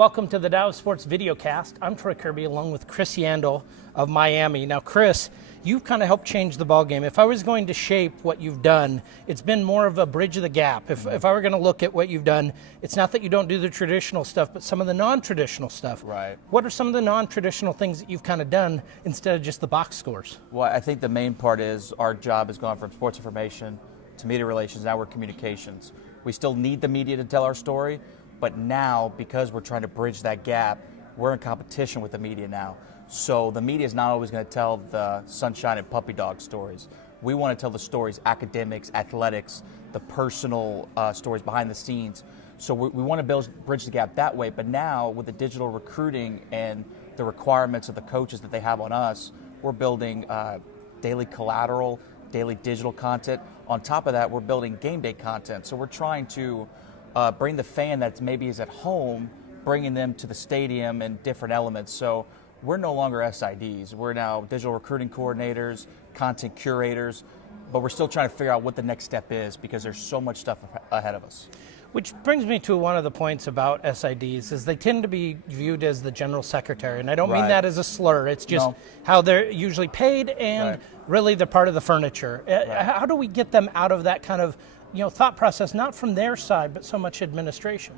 welcome to the Dallas Sports Videocast. I'm Troy Kirby along with Chris Yandle of Miami. Now, Chris, you've kind of helped change the ballgame. If I was going to shape what you've done, it's been more of a bridge of the gap. If I were going to look at what you've done, it's not that you don't do the traditional stuff, but some of the non-traditional stuff. Right. What are some of the non-traditional things that you've kind of done instead of just the box scores? Well, I think the main part is our job has gone from sports information to media relations. Now we're communications. We still need the media to tell our story, but now, because we're trying to bridge that gap, we're in competition with the media now. So the media is not always going to tell the sunshine and puppy dog stories. We want to tell the stories, academics, athletics, the personal stories behind the scenes. So we want to bridge the gap that way. But now, with the digital recruiting and the requirements of the coaches that they have on us, we're building daily collateral, daily digital content. On top of that, we're building game day content. So we're trying to bring the fan that maybe is at home, bringing them to the stadium and different elements. So we're no longer SIDs. We're now digital recruiting coordinators, content curators, but we're still trying to figure out what the next step is because there's so much stuff ahead of us. Which brings me to one of the points about SIDs is they tend to be viewed as the general secretary, and I don't mean that as a slur. It's just how they're usually paid, and really they're part of the furniture. How do we get them out of that kind of thought process, not from their side, but so much administration?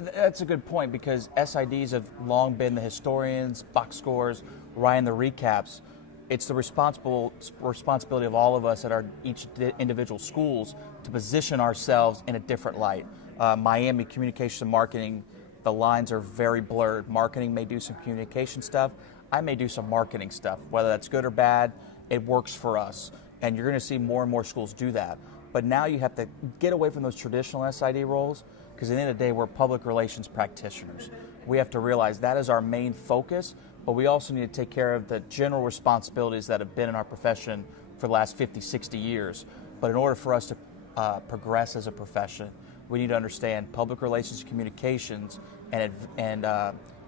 That's a good point because SIDs have long been the historians, box scores, writing the recaps. It's the responsibility of all of us at each individual schools to position ourselves in a different light. Miami communication and marketing, the lines are very blurred. Marketing may do some communication stuff. I may do some marketing stuff. Whether that's good or bad, it works for us. And you're going to see more and more schools do that. But now you have to get away from those traditional SID roles because at the end of the day, we're public relations practitioners. We have to realize that is our main focus, but we also need to take care of the general responsibilities that have been in our profession for the last 50, 60 years. But in order for us to progress as a profession, we need to understand public relations and communications and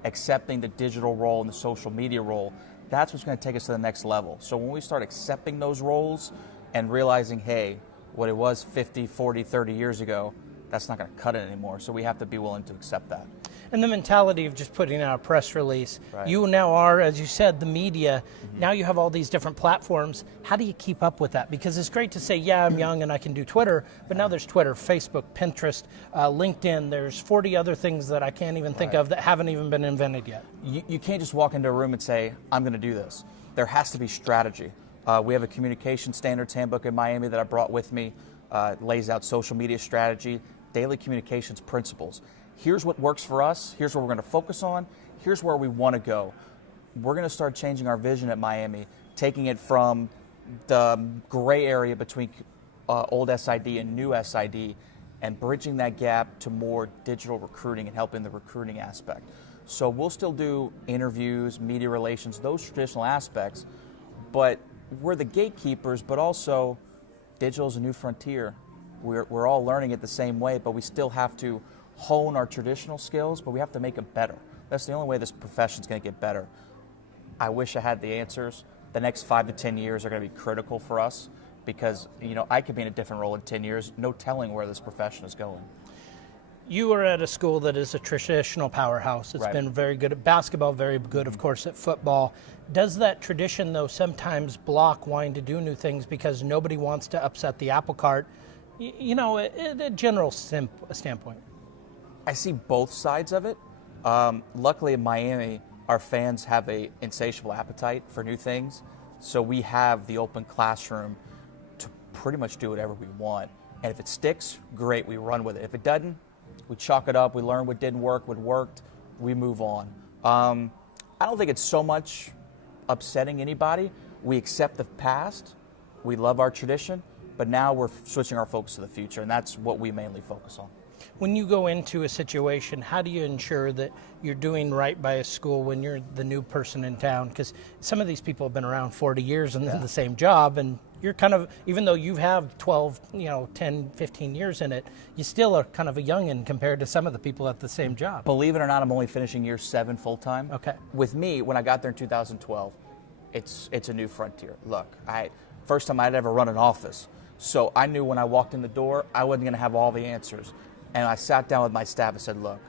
accepting the digital role and the social media role. That's what's going to take us to the next level. So when we start accepting those roles and realizing, hey, what it was 50, 40, 30 years ago, that's not going to cut it anymore. So we have to be willing to accept that. And the mentality of just putting out a press release. You now are, as you said, the media. Now you have all these different platforms. How do you keep up with that? Because it's great to say, yeah, I'm young and I can do Twitter, but now there's Twitter, Facebook, Pinterest, LinkedIn. There's 40 other things that I can't even think of that haven't even been invented yet. You can't just walk into a room and say, I'm going to do this. There has to be strategy. We have a communication standards handbook in Miami that I brought with me. Lays out social media strategy, daily communications principles. Here's what works for us. Here's what we're going to focus on. Here's where we want to go. We're going to start changing our vision at Miami, taking it from the gray area between old SID and new SID and bridging that gap to more digital recruiting and helping the recruiting aspect. So we'll still do interviews, media relations, those traditional aspects, but we're the gatekeepers, but also digital is a new frontier. We're all learning it the same way, but we still have to hone our traditional skills, but we have to make it better. That's the only way this profession is going to get better. I wish I had the answers. The next 5 to 10 years are going to be critical for us because, I could be in a different role in 10 years, no telling where this profession is going. You are at a school that is a traditional powerhouse. It's been very good at basketball, very good, of course, at football. Does that tradition, though, sometimes block wanting to do new things because nobody wants to upset the apple cart, at a general standpoint? I see both sides of it. Luckily in Miami, our fans have an insatiable appetite for new things. So we have the open classroom to pretty much do whatever we want. And if it sticks, great, we run with it. If it doesn't, we chalk it up, we learn what didn't work, what worked, we move on. I don't think it's so much upsetting anybody. We accept the past, we love our tradition, but now we're switching our focus to the future, and that's what we mainly focus on. When you go into a situation, how do you ensure that you're doing right by a school when you're the new person in town? Because some of these people have been around 40 years and in the same job, and you're kind of, even though you have 12, 10, 15 years in it, you still are kind of a youngin' compared to some of the people at the same job. Believe it or not, I'm only finishing year 7 full-time. Okay. With me, when I got there in 2012, it's a new frontier. Look, first time I'd ever run an office. So I knew when I walked in the door, I wasn't going to have all the answers. And I sat down with my staff and said, look,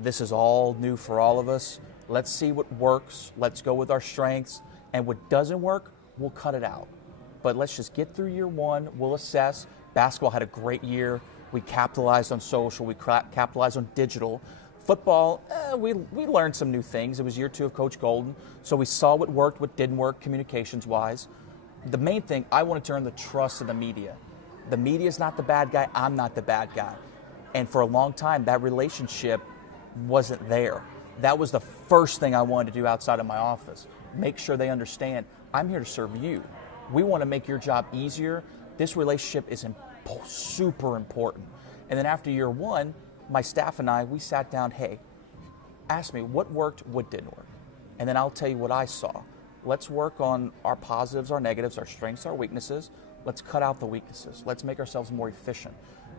This is all new for all of us. Let's see what works. Let's go with our strengths. And what doesn't work, we'll cut it out. But let's just get through year one. We'll assess. Basketball had a great year. We capitalized on social. We capitalized on digital. Football, we learned some new things. It was year 2 of Coach Golden. So we saw what worked, what didn't work communications-wise. The main thing, I wanted to earn the trust of the media. The media is not the bad guy. I'm not the bad guy. And for a long time, that relationship wasn't there. That was the first thing I wanted to do outside of my office. Make sure they understand, I'm here to serve you. We want to make your job easier. This relationship is super important. And then after year 1, my staff and I, we sat down, hey, ask me what worked, what didn't work. And then I'll tell you what I saw. Let's work on our positives, our negatives, our strengths, our weaknesses. Let's cut out the weaknesses. Let's make ourselves more efficient.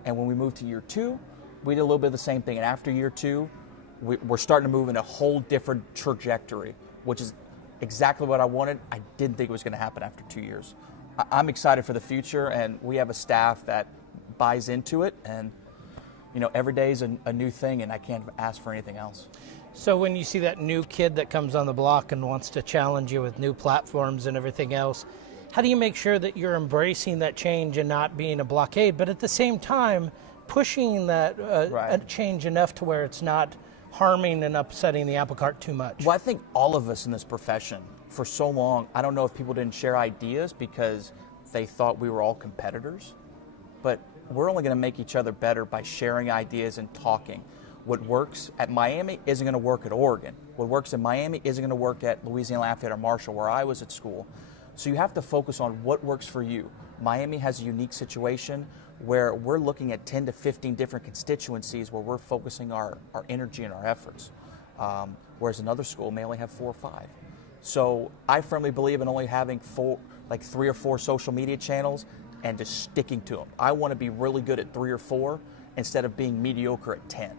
And when we moved to year 2, we did a little bit of the same thing. And after year 2, we're starting to move in a whole different trajectory, which is exactly what I wanted. I didn't think it was going to happen after 2 years. I'm excited for the future, and we have a staff that buys into it. And every day is a new thing, and I can't ask for anything else. So when you see that new kid that comes on the block and wants to challenge you with new platforms and everything else, how do you make sure that you're embracing that change and not being a blockade, but at the same time pushing that change enough to where it's not harming and upsetting the apple cart too much? Well, I think all of us in this profession, for so long, I don't know if people didn't share ideas because they thought we were all competitors, but we're only going to make each other better by sharing ideas and talking. What works at Miami isn't going to work at Oregon. What works in Miami isn't going to work at Louisiana Lafayette or Marshall, where I was at school. So you have to focus on what works for you. Miami has a unique situation where we're looking at 10 to 15 different constituencies where we're focusing our energy and our efforts, whereas another school may only have 4 or 5. So I firmly believe in only having 3 or 4 social media channels and just sticking to them. I want to be really good at 3 or 4 instead of being mediocre at 10.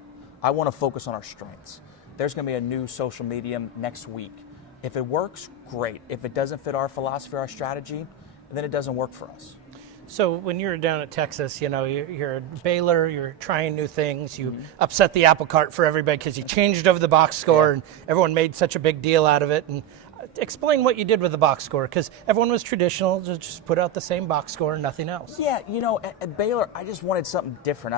I want to focus on our strengths. There's going to be a new social medium next week. If it works, great. If it doesn't fit our philosophy, our strategy, then it doesn't work for us. So when you were down at Texas, you're at Baylor, you're trying new things, you upset the apple cart for everybody because you changed over the box score and everyone made such a big deal out of it. And explain what you did with the box score, because everyone was traditional, just put out the same box score and nothing else. Yeah, at Baylor, I just wanted something different.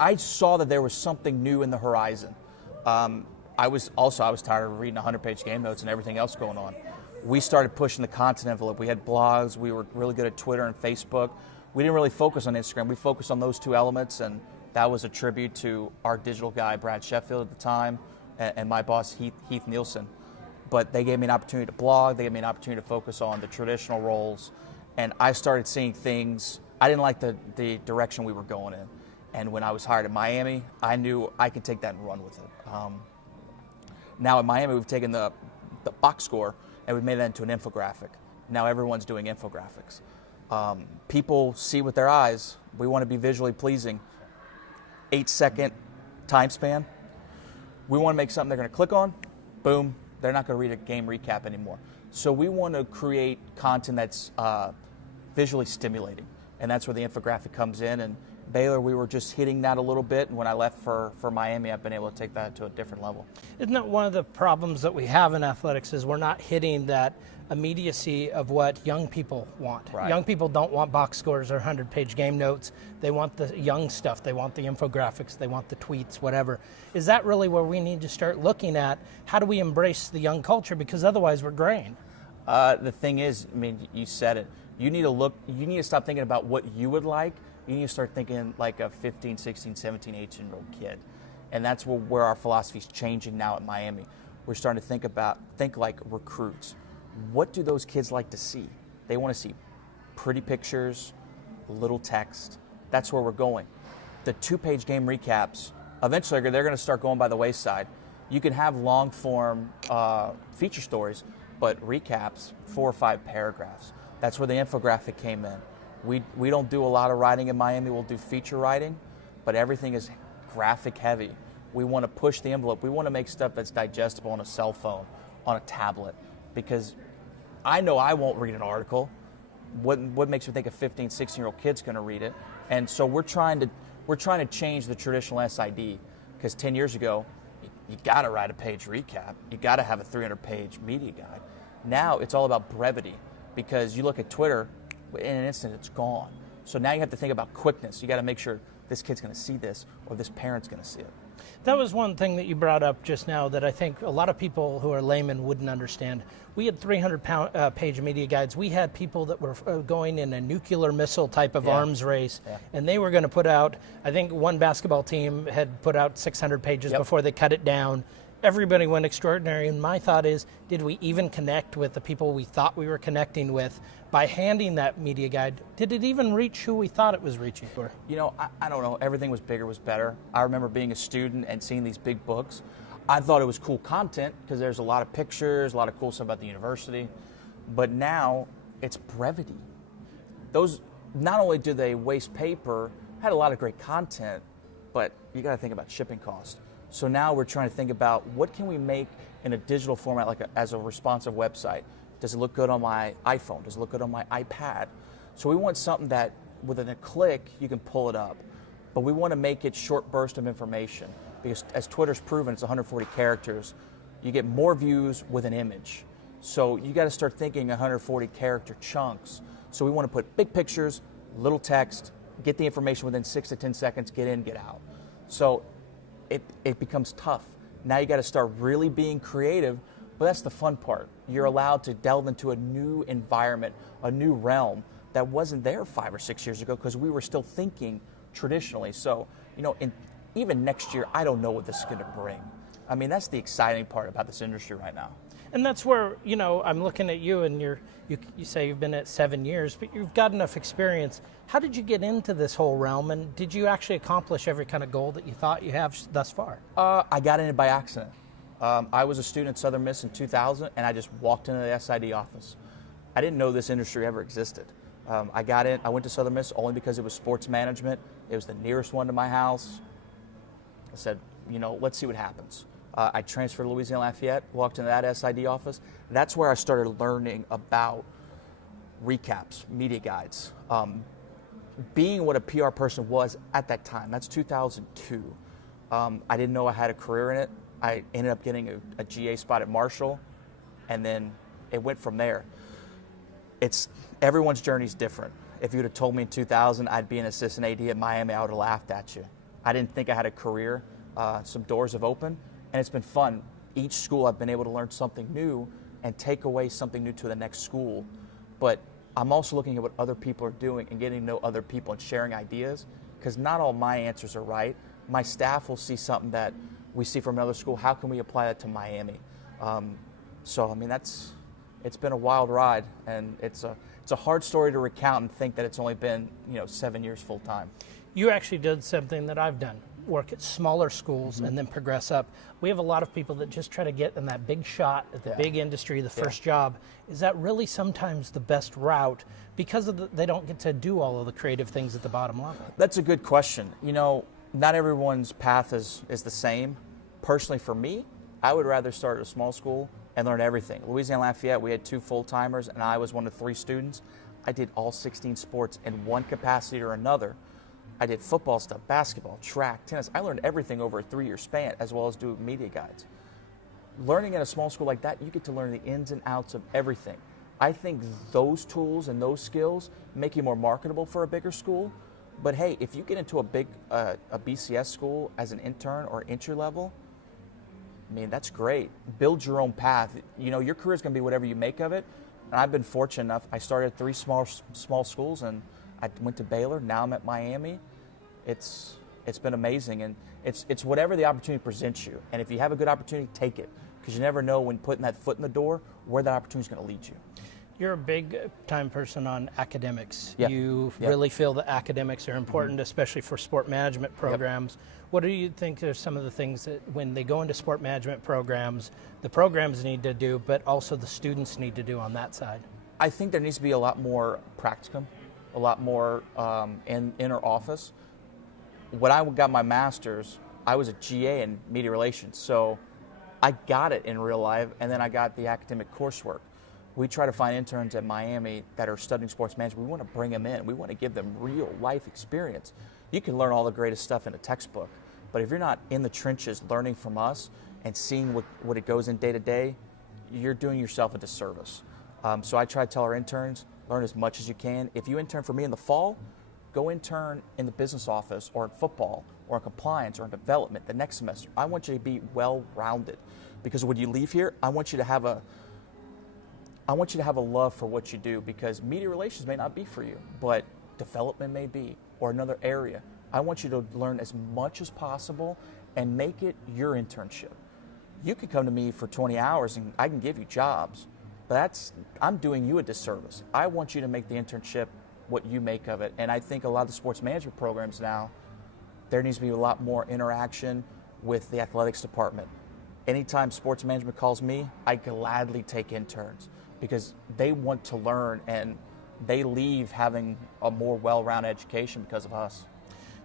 I saw that there was something new in the horizon. I was tired of reading 100-page game notes and everything else going on. We started pushing the content envelope. We had blogs. We were really good at Twitter and Facebook. We didn't really focus on Instagram. We focused on those 2 elements, and that was a tribute to our digital guy, Brad Sheffield, at the time, and my boss, Heath Nielsen. But they gave me an opportunity to blog. They gave me an opportunity to focus on the traditional roles, and I started seeing things. I didn't like the direction we were going in. And when I was hired at Miami, I knew I could take that and run with it. Now at Miami, we've taken the box score and we've made that into an infographic. Now everyone's doing infographics. People see with their eyes. We want to be visually pleasing. 8-second time span. We want to make something they're going to click on. Boom. They're not going to read a game recap anymore. So we want to create content that's visually stimulating. And that's where the infographic comes in. And Baylor, we were just hitting that a little bit, and when I left for Miami, I've been able to take that to a different level. Isn't that one of the problems that we have in athletics is we're not hitting that immediacy of what young people want? Right. Young people don't want box scores or 100-page game notes. They want the young stuff. They want the infographics. They want the tweets, whatever. Is that really where we need to start looking at? How do we embrace the young culture? Because otherwise we're graying. The thing is, you said it. You need to stop thinking about what you would like. You need to start thinking like a 15, 16, 17, 18-year-old kid. And that's where our philosophy is changing now at Miami. We're starting to think like recruits. What do those kids like to see? They want to see pretty pictures, little text. That's where we're going. The 2-page game recaps, eventually they're going to start going by the wayside. You can have long-form feature stories, but recaps, 4 or 5 paragraphs. That's where the infographic came in. We don't do a lot of writing in Miami. We'll do feature writing, but everything is graphic heavy. We want to push the envelope. We want to make stuff that's digestible on a cell phone, on a tablet, because I know I won't read an article. What makes me think a 15, 16-year-old kid's going to read it? And so we're trying to change the traditional SID. Because 10 years ago, you got to write a page recap. You got to have a 300-page media guide. Now it's all about brevity, because you look at Twitter, in an instant it's gone. So now you have to think about quickness. You got to make sure this kid's going to see this or this parent's going to see it. That was one thing that you brought up just now that I think a lot of people who are laymen wouldn't understand. We had 300-page media guides. We had people that were going in a nuclear missile type of arms race, and they were going to put out, I think one basketball team had put out 600 pages before they cut it down. Everybody went extraordinary, and my thought is, did we even connect with the people we thought we were connecting with by handing that media guide? Did it even reach who we thought it was reaching for? You know, I don't know. Everything was bigger, was better. I remember being a student and seeing these big books. I thought it was cool content because there's a lot of pictures, a lot of cool stuff about the university. But now it's brevity. Those, not only do they waste paper, had a lot of great content, but you got to think about shipping costs. So now we're trying to think about what can we make in a digital format, like as a responsive website. Does it look good on my iPhone? Does it look good on my iPad? So we want something that within a click you can pull it up, but we want to make it short burst of information, because as Twitter's proven, it's 140 characters. You get more views with an image. So you got to start thinking 140 character chunks. So we want to put big pictures, little text, get the information within 6 to 10 seconds, get in, get out. So it becomes tough. Now you got to start really being creative, but that's the fun part. You're allowed to delve into a new environment, a new realm that wasn't there 5 or 6 years ago because we were still thinking traditionally. So, you know, even next year, I don't know what this is going to bring. I mean, that's the exciting part about this industry right now. And that's where, you know, I'm looking at you, and you say you've been at 7 years, but you've got enough experience. How did you get into this whole realm, and did you actually accomplish every kind of goal that you thought you have thus far? I got in it by accident. I was a student at Southern Miss in 2000, and I just walked into the SID office. I didn't know this industry ever existed. I got in. I went to Southern Miss only because it was sports management. It was the nearest one to my house. I said, you know, let's see what happens. I transferred to Louisiana Lafayette, walked into that SID office. That's where I started learning about recaps, media guides, being what a PR person was at that time. That's 2002. I didn't know I had a career in it. I ended up getting a GA spot at Marshall, and then it went from there. Everyone's journey is different. If you would have told me in 2000 I'd be an assistant AD at Miami, I would have laughed at you. I didn't think I had a career. Some doors have opened, and it's been fun. Each school I've been able to learn something new and take away something new to the next school. But I'm also looking at what other people are doing and getting to know other people and sharing ideas, because not all my answers are right. My staff will see something that we see from another school. How can we apply that to Miami? So, I mean, it's been a wild ride, and it's a hard story to recount and think that it's only been, 7 years full time. You actually did something that I've done, work at smaller schools and then progress up. We have a lot of people that just try to get in that big shot at the big industry, the first job. Is that really sometimes the best route because they don't get to do all of the creative things at the bottom level? That's a good question. Not everyone's path is the same. Personally, for me, I would rather start at a small school and learn everything. Louisiana Lafayette, we had 2 full-timers, and I was one of 3 students. I did all 16 sports in one capacity or another. I did football stuff, basketball, track, tennis. I learned everything over a 3-year span, as well as do media guides. Learning at a small school like that, you get to learn the ins and outs of everything. I think those tools and those skills make you more marketable for a bigger school. But hey, if you get into a big a BCS school as an intern or entry level, I mean, that's great. Build your own path. Your career is going to be whatever you make of it. And I've been fortunate enough. I started at 3 small schools, and I went to Baylor. Now I'm at Miami. It's been amazing, and it's whatever the opportunity presents you. And if you have a good opportunity, take it, because you never know when putting that foot in the door where that opportunity is going to lead you. You're a big time person on academics. Yep. You really feel that academics are important, especially for sport management programs. Yep. What do you think are some of the things that when they go into sport management programs, the programs need to do, but also the students need to do on that side? I think there needs to be a lot more practicum, a lot more in inner office. When I got my master's, I was a GA in media relations, so I got it in real life, and then I got the academic coursework. We try to find interns at Miami that are studying sports management. We want to bring them in. We want to give them real life experience. You can learn all the greatest stuff in a textbook, But if you're not in the trenches learning from us and seeing what it goes in day to day, you're doing yourself a disservice. So I try to tell our interns, learn as much as you can. If you intern for me in the fall, go intern in the business office or in football or in compliance or in development the next semester. I want you to be well-rounded, because when you leave here, I want you to have a love for what you do, because media relations may not be for you, but development may be, or another area. I want you to learn as much as possible and make it your internship. You could come to me for 20 hours and I can give you jobs, but I'm doing you a disservice. I want you to make the internship what you make of it. And I think a lot of the sports management programs now, there needs to be a lot more interaction with the athletics department. Anytime sports management calls me, I gladly take interns, because they want to learn and they leave having a more well-rounded education because of us.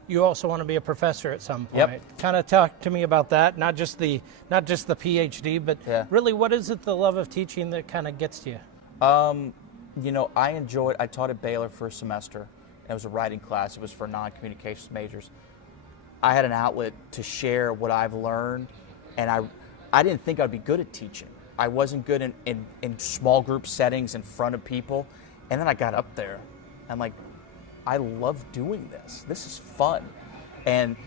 You also want to be a professor at some point. Yep. Kind of talk to me about that, not just the PhD, but really, what is it, the love of teaching, that kind of gets to you? I taught at Baylor for a semester, and it was a writing class. It was for non-communications majors. I had an outlet to share what I've learned, and I didn't think I'd be good at teaching. I wasn't good in small group settings in front of people, and then I got up there. I'm like, I love doing this. This is fun. And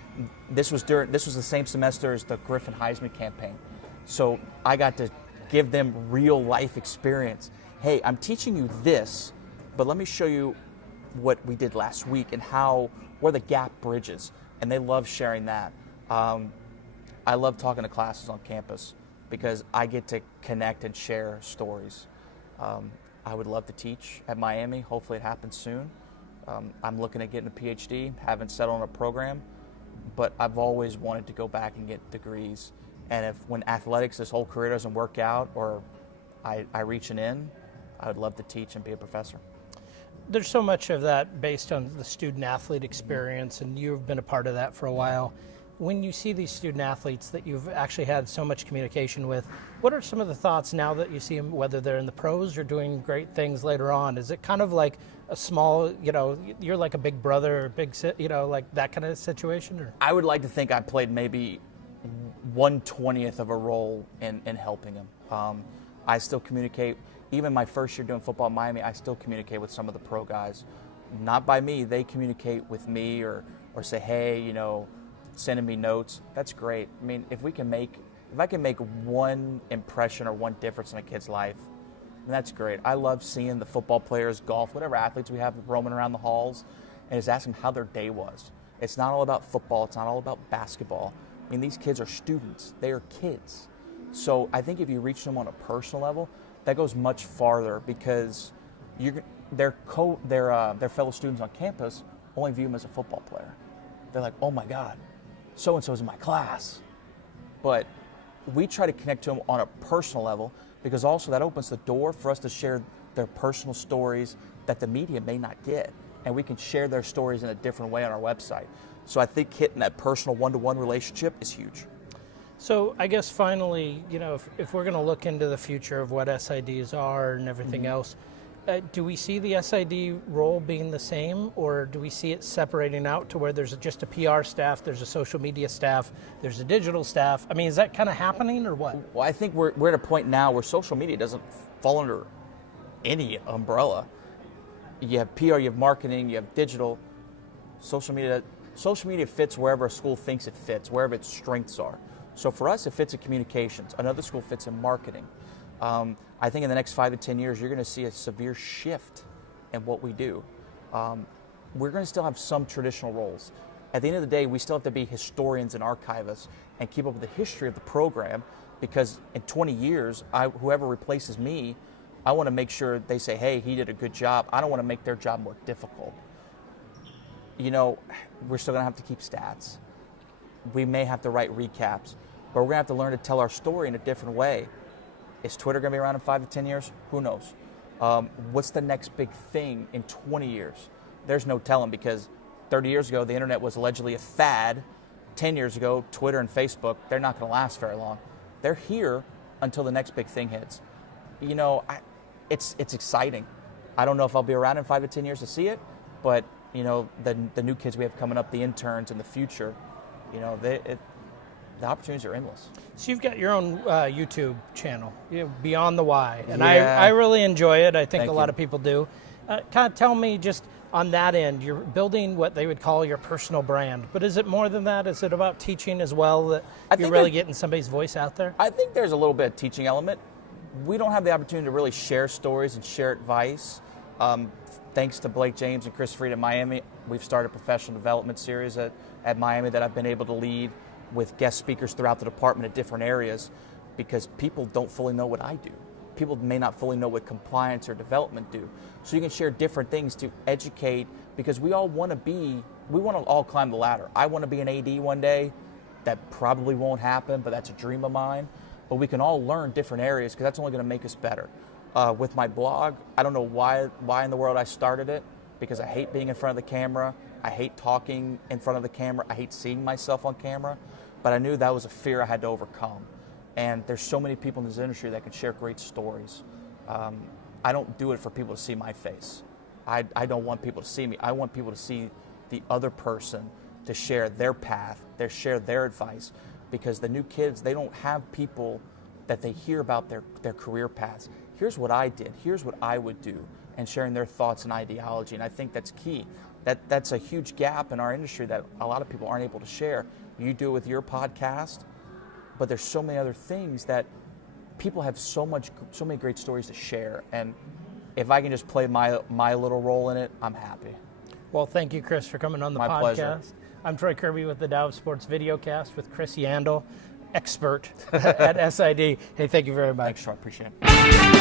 this was the same semester as the Griffin Heisman campaign. So I got to give them real life experience. Hey, I'm teaching you this, but let me show you what we did last week and where the gap bridges. And they love sharing that. I love talking to classes on campus because I get to connect and share stories. I would love to teach at Miami. Hopefully it happens soon. I'm looking at getting a PhD, haven't settled on a program, but I've always wanted to go back and get degrees. And when athletics, this whole career doesn't work out, or I reach an end, I would love to teach and be a professor. There's so much of that based on the student-athlete experience, and you've been a part of that for a while. When you see these student-athletes that you've actually had so much communication with, what are some of the thoughts now that you see them, whether they're in the pros or doing great things later on? Is it kind of like a small, you're like a big brother, or like that kind of situation? Or? I would like to think I played maybe 1/20th of a role in helping them. I still communicate. Even my first year doing football in Miami, I still communicate with some of the pro guys. Not by me, they communicate with me or say, hey, sending me notes. That's great. I mean, if I can make one impression or one difference in a kid's life, then that's great. I love seeing the football players, golf, whatever athletes we have roaming around the halls, and just ask them how their day was. It's not all about football. It's not all about basketball. I mean, these kids are students. They are kids. So I think if you reach them on a personal level, that goes much farther, because their fellow students on campus only view them as a football player. They're like, oh my God, so-and-so's in my class. But we try to connect to them on a personal level, because also that opens the door for us to share their personal stories that the media may not get. And we can share their stories in a different way on our website. So I think hitting that personal one-to-one relationship is huge. So I guess finally, if we're going to look into the future of what SIDs are and everything else, do we see the SID role being the same, or do we see it separating out to where there's just a PR staff, there's a social media staff, there's a digital staff? I mean, is that kind of happening, or what? Well, I think we're at a point now where social media doesn't fall under any umbrella. You have PR, you have marketing, you have digital. Social media fits wherever a school thinks it fits, wherever its strengths are. So for us, it fits in communications. Another school fits in marketing. I think in the next 5 to 10 years, you're going to see a severe shift in what we do. We're going to still have some traditional roles. At the end of the day, we still have to be historians and archivists and keep up with the history of the program, because in 20 years, whoever replaces me, I want to make sure they say, hey, he did a good job. I don't want to make their job more difficult. We're still going to have to keep stats. We may have to write recaps, but we're going to have to learn to tell our story in a different way. Is Twitter going to be around in 5 to 10 years? Who knows? What's the next big thing in 20 years? There's no telling, because 30 years ago, the internet was allegedly a fad. 10 years ago, Twitter and Facebook, they're not going to last very long. They're here until the next big thing hits. It's exciting. I don't know if I'll be around in 5 to 10 years to see it, but the new kids we have coming up, the interns in the future, the opportunities are endless. So you've got your own YouTube channel, Beyond the Why, and Yeah. I really enjoy it. I think Thank a lot you. of people do. Kind of tell me just on that end, you're building what they would call your personal brand, but is it more than that? Is it about teaching as well, that you're really getting somebody's voice out there? I think there's a little bit of teaching element. We don't have the opportunity to really share stories and share advice. Thanks to Blake James and Chris Freed at Miami, we've started a professional development series at Miami that I've been able to lead with guest speakers throughout the department at different areas, because people don't fully know what I do. People may not fully know what compliance or development do. So you can share different things to educate, because we want to all climb the ladder. I want to be an AD one day. That probably won't happen, but that's a dream of mine. But we can all learn different areas, because that's only going to make us better. With my blog, I don't know why in the world I started it, because I hate being in front of the camera. I hate talking in front of the camera. I hate seeing myself on camera. But I knew that was a fear I had to overcome. And there's so many people in this industry that can share great stories. I don't do it for people to see my face. I don't want people to see me. I want people to see the other person, to share their path, share their advice, because the new kids, they don't have people that they hear about their career paths. Here's what I did. Here's what I would do, and sharing their thoughts and ideology. And I think that's key. That's a huge gap in our industry that a lot of people aren't able to share. You do it with your podcast, but there's so many other things that people have so many great stories to share. And if I can just play my little role in it, I'm happy. Well, thank you, Chris, for coming on the My podcast. pleasure. I'm Troy Kirby with the Dow of Sports Videocast with Chris Yandle, expert at SID. Hey, thank you very much. Thanks, Troy. Appreciate it.